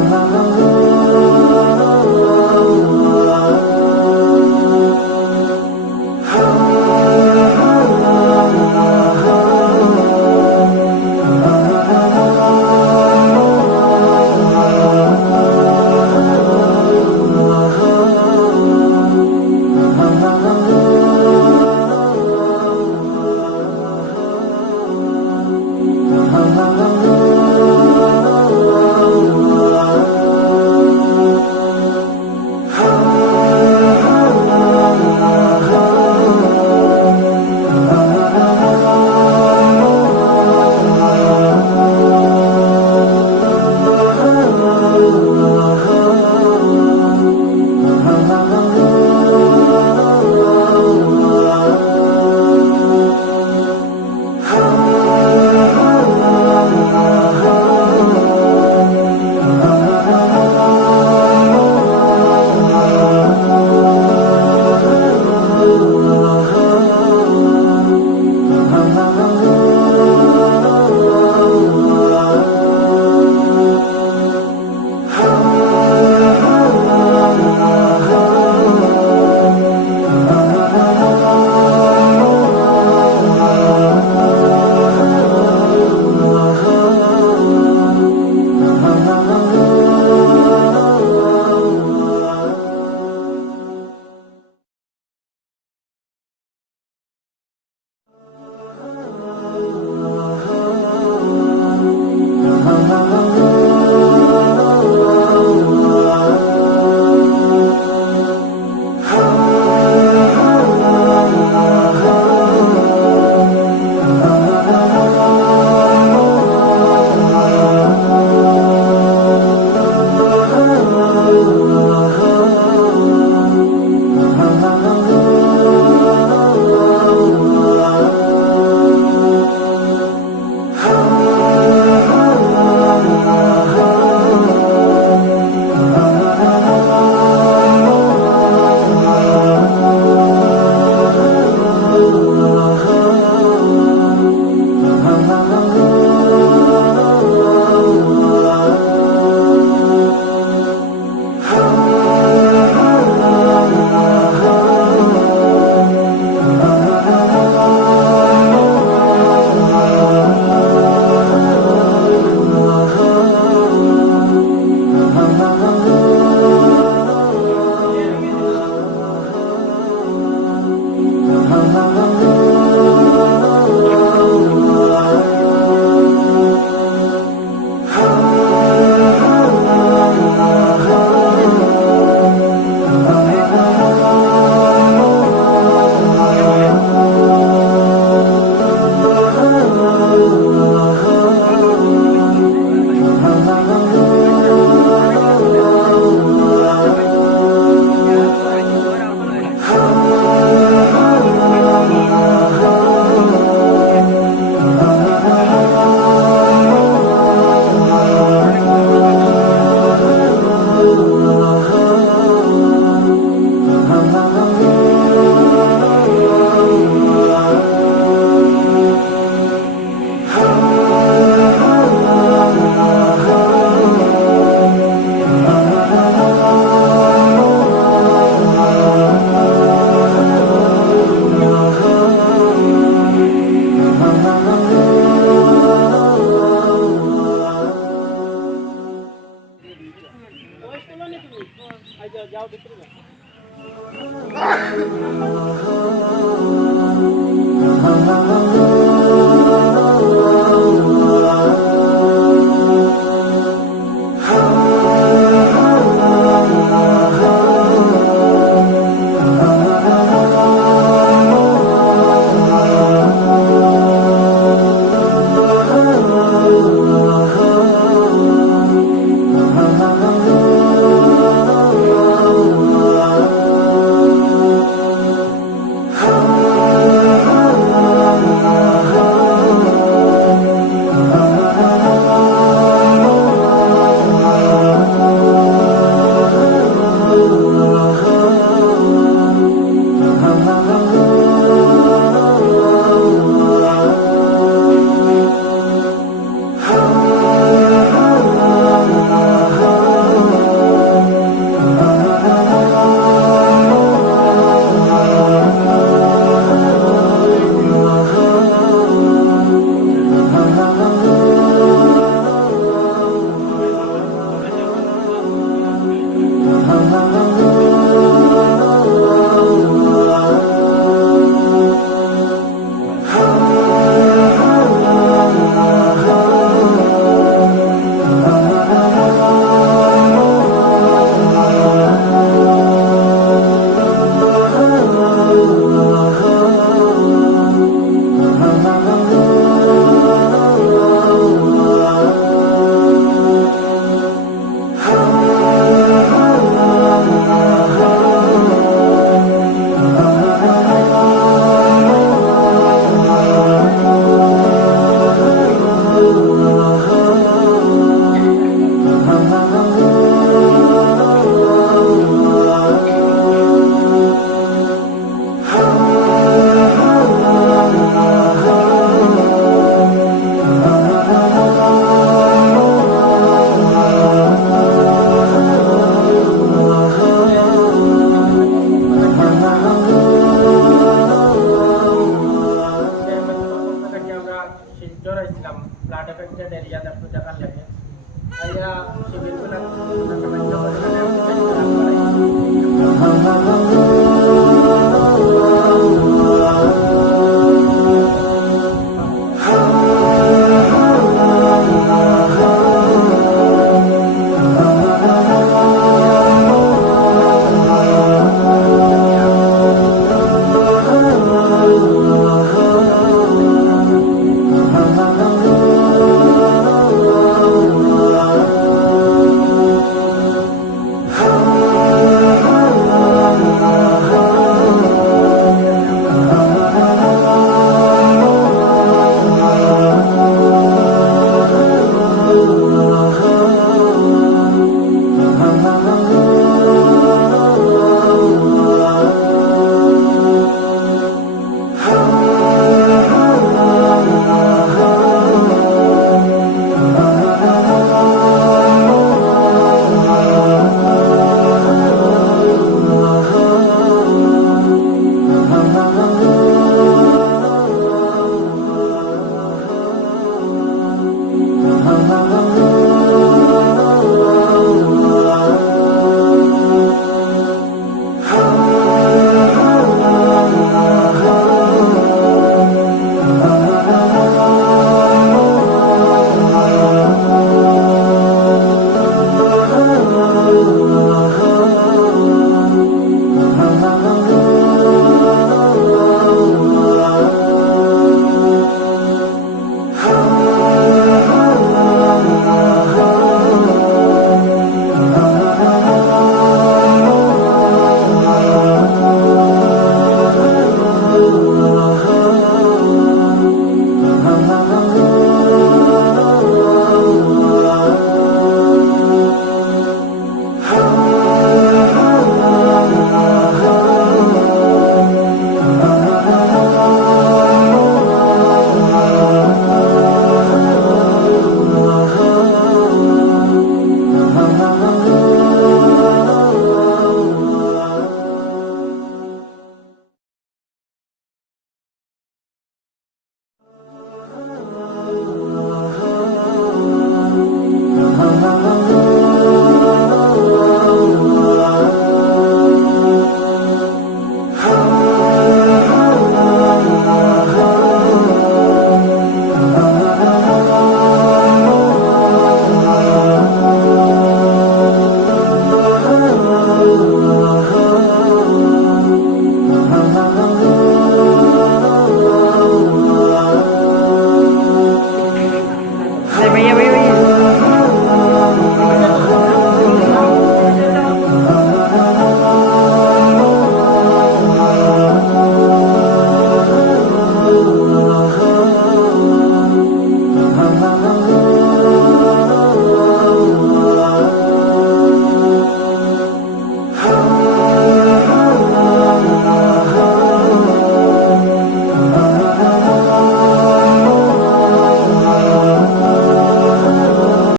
oh, oh, oh.